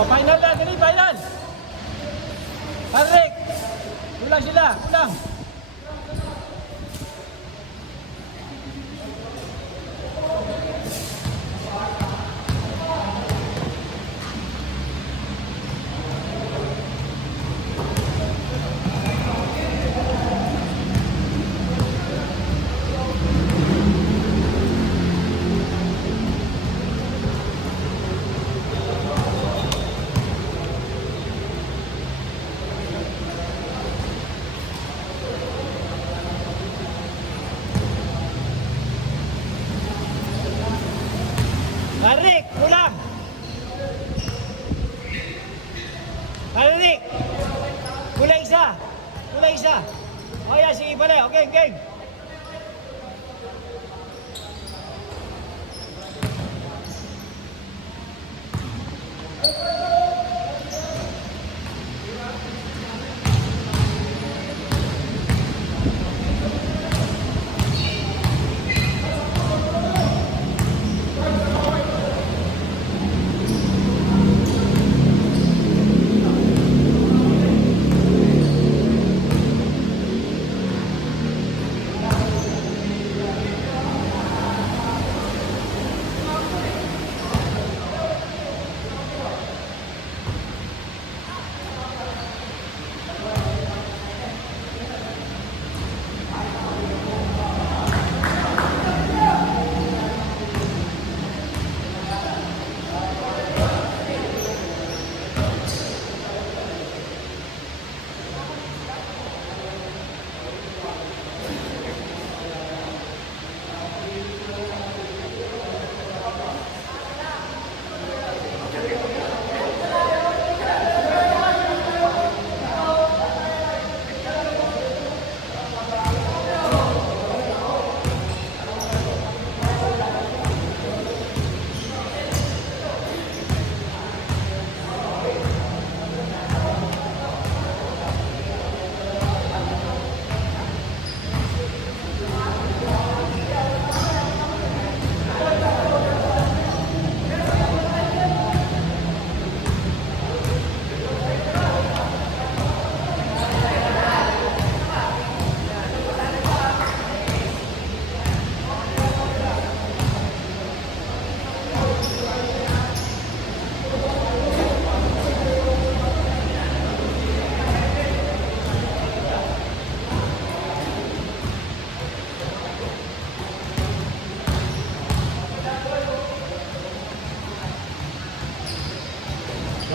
Final na, dali, final! Parik! Kulang sila, kulang! Parik! Kulang! Parik! Kulang isa! Kulang isa! O yan, sige pala. Okay, okay.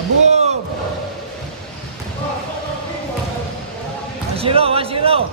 Boom! 1-0, 1-0.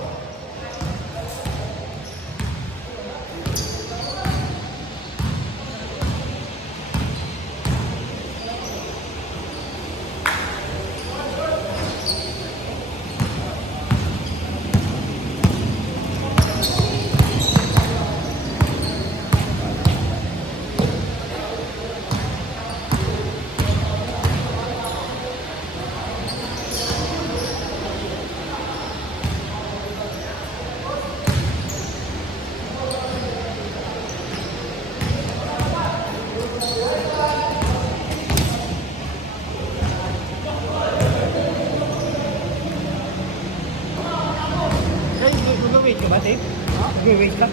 Nag-wait ka ba, Dave? Ha? Nag-wait ka?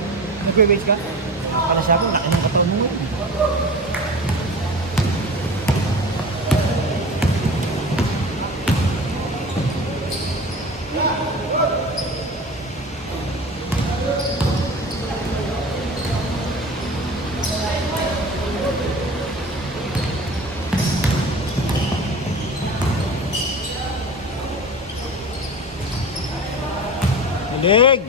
Nag-wait ka? Para sa akin, laki ng katawan mo. Leg!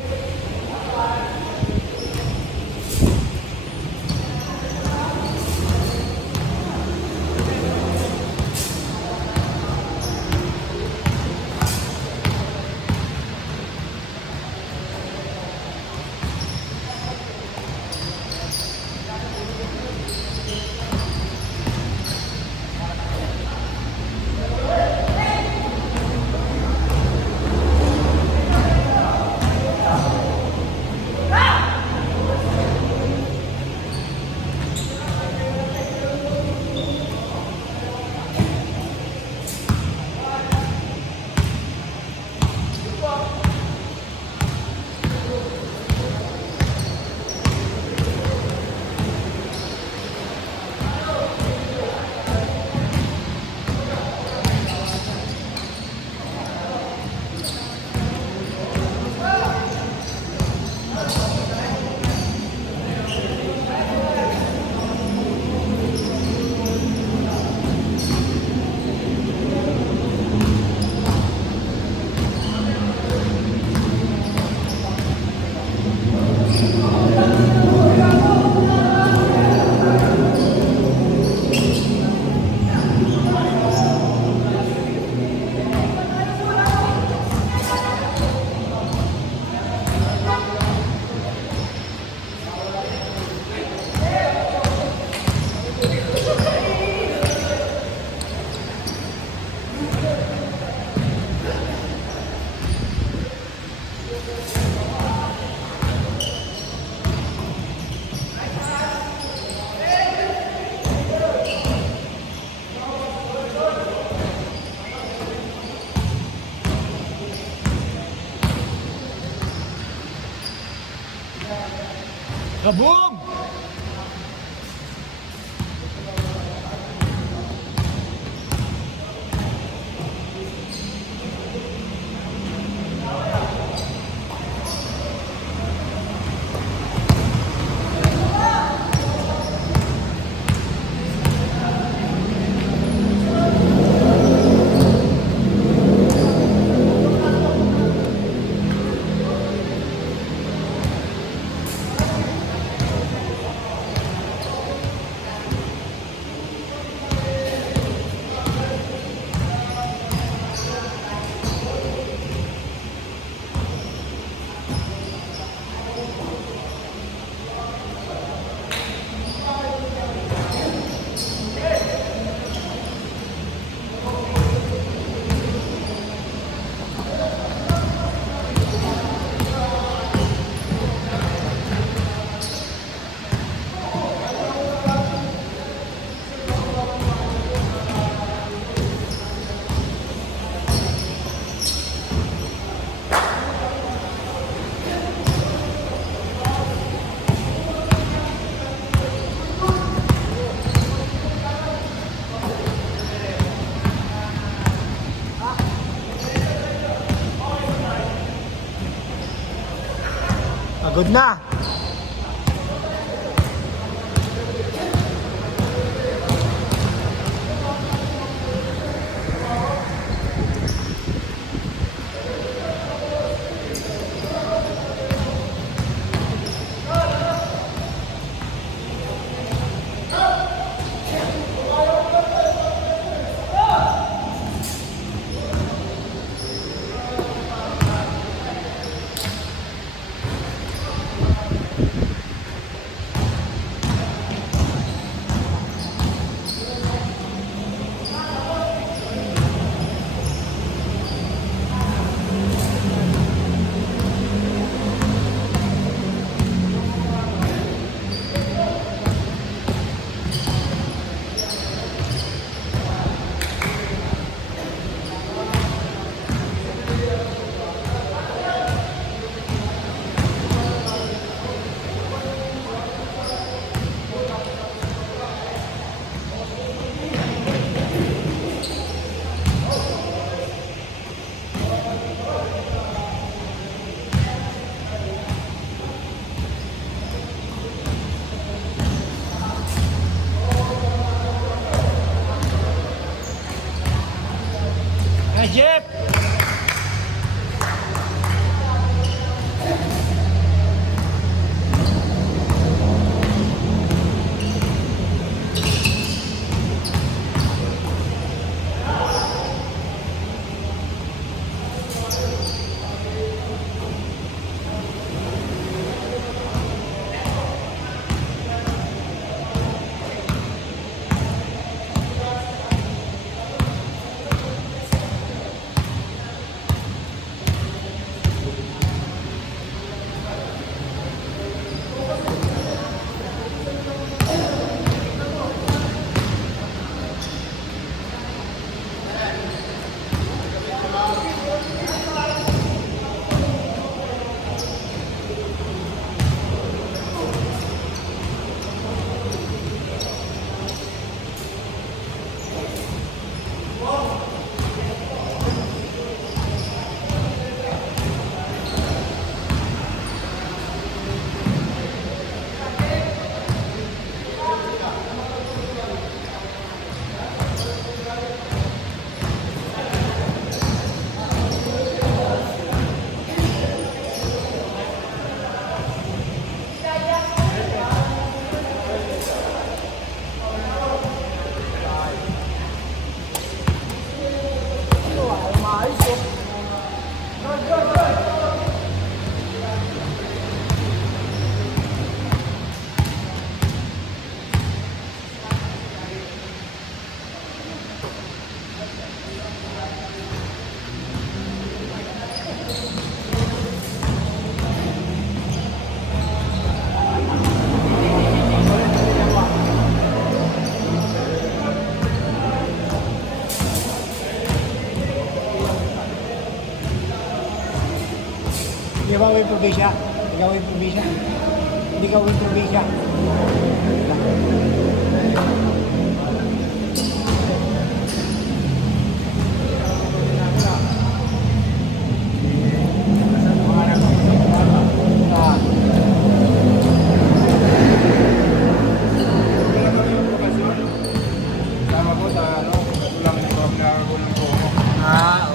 Kaboom! Pagod na. Nice, Jeff! Ikaw yung probinsya. Ikaw yung probinsya. Hindi ka winter base siya. Ah, Wala kami yung profesyon. Sama ko sa ano, tulang yung mga nakakulang ko.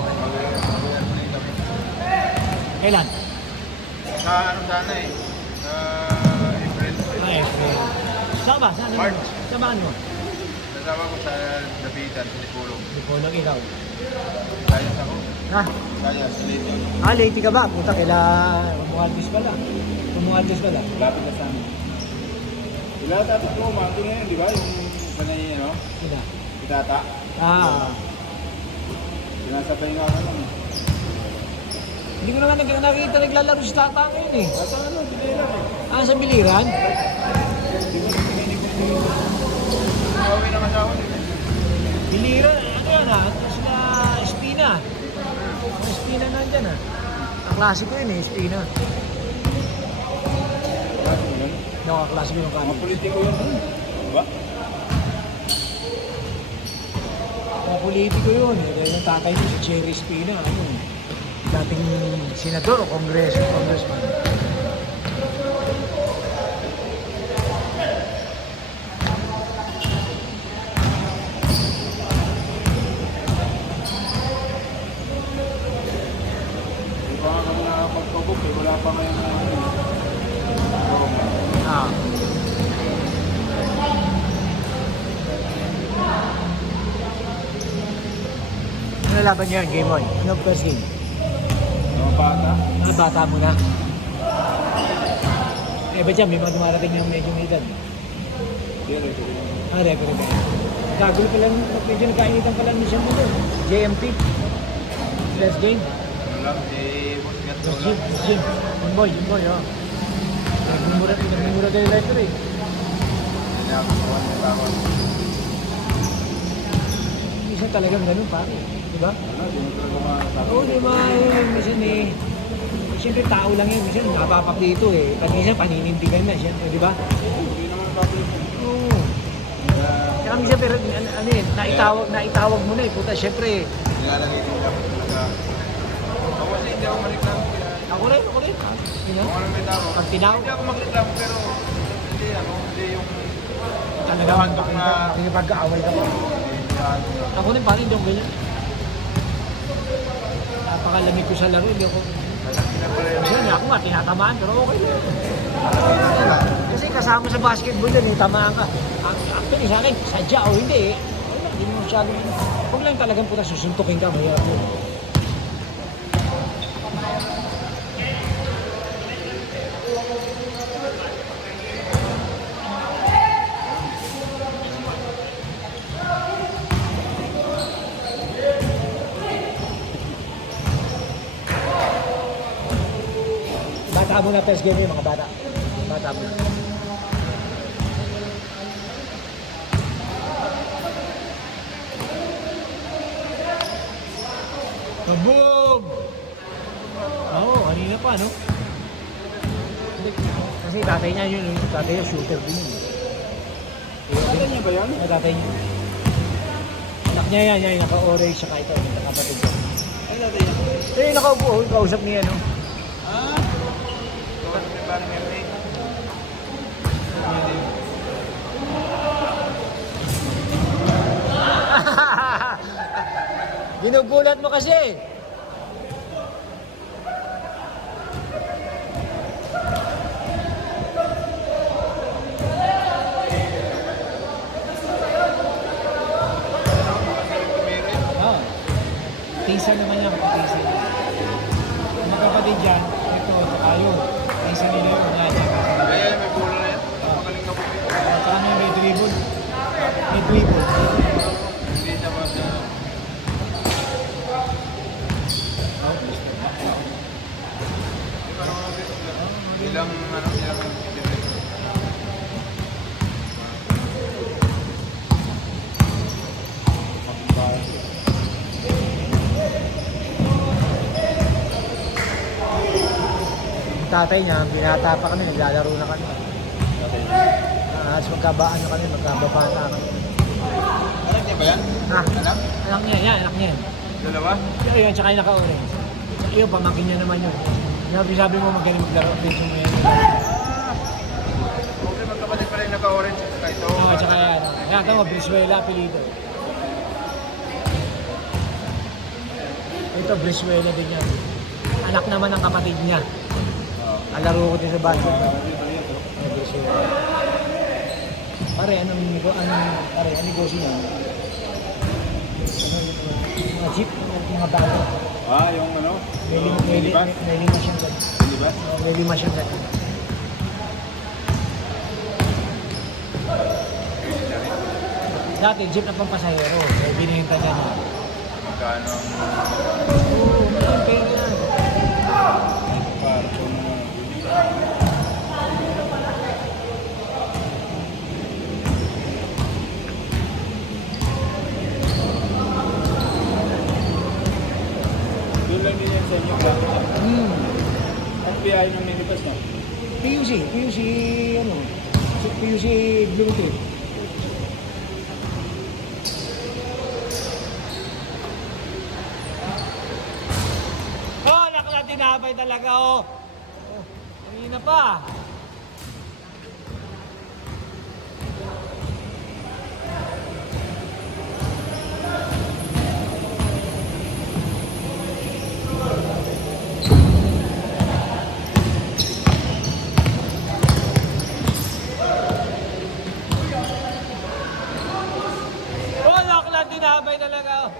okay. Kailan? Sa ano sana eh? Sa April. Ay, saan ba? Saan March. Saan mo? Kasama ko sa Dapitan, sa Lipulong. Hindi ko lang ikaw. Sayas ako. Ha? Sayas, sa Lipulong. Late ka ba? Puta, kaila Romualdez pala. Romualdez pala. Lapit na sa amin. Wala dapat ko, manto na yun, di ba? Yung sanay, ano, Sila. itata. Sinasabay nga ako nun. Hindi ko naman nakita naglalaro si Tata ngayon eh. Asa ano, dinila eh. Sa Biliran? Di ko na pininig ko yung Pauwi ng asawa nila. Biliran? Ano yan Sila Espina. Espina nandyan Ang klasiko yun Espina. Kaso mo yun? Ang klasiko yung Mga kanin. politiko yun. Di ba? Mga politiko yun Dahil yung tatay mo si Cherry Espina. Dating senador o congressman. Di pa nga kami nakapagpabok eh. Wala pa ngayon na yun. Ah. Ano laban niyo game 1? Ano first game? Mga bata. Bata mo na. Ba dyan, may mga dumarating yung medyo may edad. Di rin. Referee ba? Gagulo pa lang, medyo nagkainitan pa lang siya mo doon. JMT. Last game. Ano lang, boss Gato Last lang. game, last game. Yun boy, Nagmumura kayo letter eh. Hindi ako kawan ng tawag. Minsan talagang ganun pare. Diba? Ano, di mo talaga makakasama. Oo, di ba? Minsan siyempre tao lang yun. Minsan napapaprito eh. Pag minsan paninindigan na siya. Di ba? Hindi naman public. Oo. Kaya minsan pero naitawag mo na eh. Puta, siyempre. Nilalagay din ako talaga. Ako kasi hindi ako mareklamo. Ako rin. You know? Kung ano may tao. Pag tinawag, Hindi ako magreklamo pero hindi yung talaga handok na pag-aaway ka pa. Ako rin parang hindi ako ganyan. Napakalamig ko sa laro. Hindi ako. Kasi ako nga, tinatamaan. Pero okay lang. Kasi kasama sa basketball din, tamaan ka. Actually sa akin, sadya o hindi eh. Wala, hindi mo masyado. Huwag lang talagang puta susuntukin ka. Mahirap yun. Bata mo na first game yun, mga bata. Bata mo na. Kaboom! Oo, kanina pa, no? Kasi tatay niya yun, tatay niya shooter din yun. Kaya niya ba yan? Ang tatay niya. Anak niya yan, yung naka-orange siya kahit ito, nakapatid siya. Ay, dati yan. Ito yung nakaupo, kausap niya, no? Ah? Ito kasi ba ni Mary? Ginugulat mo kasi. Oh. Tisa naman yan, tisa. Magkapatid dyan, ito, tayo. Tisa nila yung mga dyan. Ay, may bola na yan. Magaling ka po. Saka may dribble. May dribble. Hindi siya ba sa... Ilang Yung tatay niya, binata pa kami, naglalaro na kami. Tapos magkabaan na kami, magkababata kami. Anak niya ba yan? Ha? Anak? Anak niya, yan, anak niya. Dalawa? Yun, tsaka yung naka-orange. Tsaka yun, pamangkin niya naman yun. Sabi mo magaling maglaro, pinso mo yan. Okay, magkapatid pala yung naka-orange at saka ito. Oo, tsaka yan. Yan, tama, Brizuela, apelido. Ito, Brizuela din yan. Anak naman ng kapatid niya. Alaro ko din sa basketball. Ay, Brizuela. Pare, anong negosyo niya? Mga jeep, mga bago. Ah, yung ano? May lima siyang ganun. Di ba? May lima siyang ganun. Dati, jeep na pampasahero. May binihinta niya na. Magkano ang Oo, malaking pera yan. para kung doon lang din yan sa inyo gamit yan. Ang PI ng minibus, no? PUC, ano? PUC Bluetooth. Oh, nakala tinapay talaga, oh. Kanina pa. Oh, nakala tinapay talaga, oh.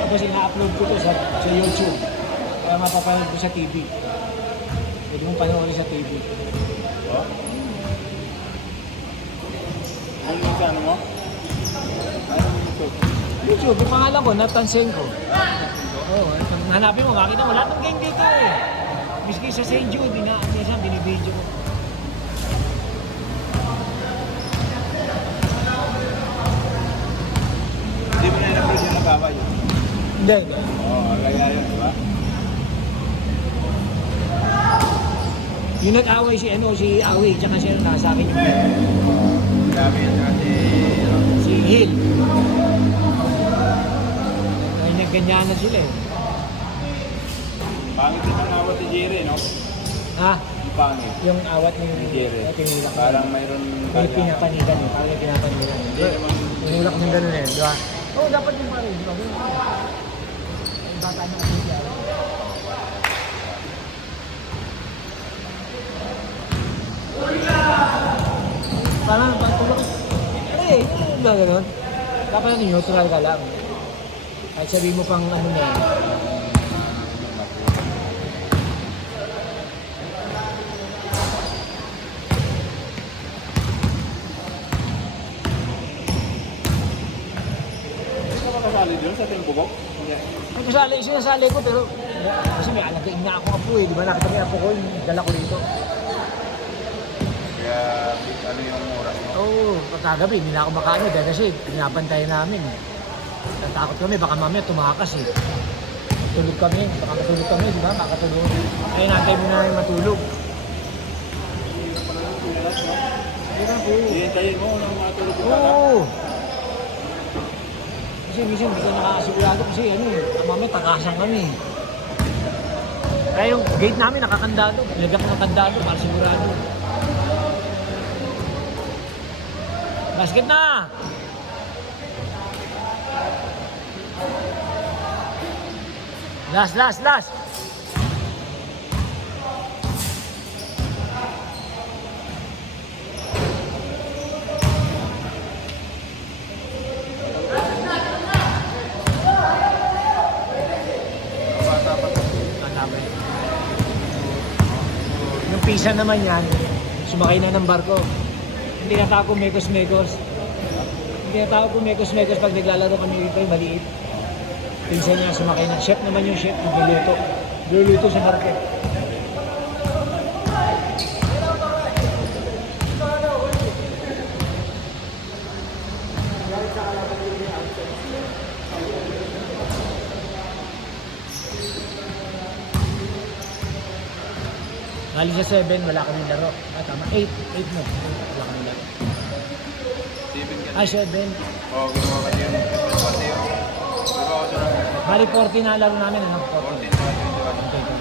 Tapos ina-upload ko to sa YouTube. Para mapapanood ko sa TV. Pwede mong panoorin sa TV. Oh? Ano yung sa ano mo? Ano yung YouTube? YouTube, yung pangalan ko, natansin ko. Oo, hanapin mo, makita mo, lahat ng game dito eh. Miski sa St. Jude, minsan binibidyo ko. Hindi mo na in-upload yung nag-away. Hindi. Oo, kaya yun, di ba? Yung nag-away si Away, tsaka siya nasa akin yung Dami yan natin. si Hill. Ay, nagganyanan sila eh. Pangit din ang awat ni Jerry, no? Ha? Yung pangit. Yung awat ni Jerry. Tinulak. Parang mayroon May pinapanigan eh. Parang may pinapanigan. Hindi naman. Tinulak ng gano'n eh. Di ba? Oo, dapat yung parang. Di ba? Yung bata na kasi siya. Parang patulog. Eh, hindi ba gano'n? Dapat neutral ka lang. Kahit sabihin mo pang ano na. Hindi ka makasali dun sa Timbukok? Hindi. Ay, sinasali ko pero kasi may alagain na ako apo eh. Di ba nakita mo yung apo ko, yung dala ko dito. Kaya ano yung oras mo? Oo, pagkagabi, hindi na ako makaano dahil kasi pinabantayan namin. Natakot kami, baka mamaya tumakas eh. Matulog kami, baka matulog kami, di ba? Makatulog. Kaya nantay mo na namin matulog. Di ba po? Hihintayin mo nang matulog yung bata? Oo! Kasi minsan hindi ka nakakasigurado kasi ano eh, mamaya takasan kami. Kaya yung gate namin nakakandado, ilagak ng kandado para sigurado. Basket na! Last! Bata pa. Matapay. Yung pisa naman yan, sumakay na ng barko. Hindi na tao kung mekos-mekos. Hindi na tao kung mekos-mekos pag naglalaro kami dito, maliit. Pinsan niya, sumakay na. Chef naman yung chef, nagluluto. Luluto sa market. Bali sa 7, wala kami laro. Ah, tama. 8 mo. Wala kami laro. 7 ka. Ay, 7. Oo, ginawa ka din. Pati yun. Ginawa ko siya ng Bali 40 na laro namin, ano? 14 40. na 21. Okay,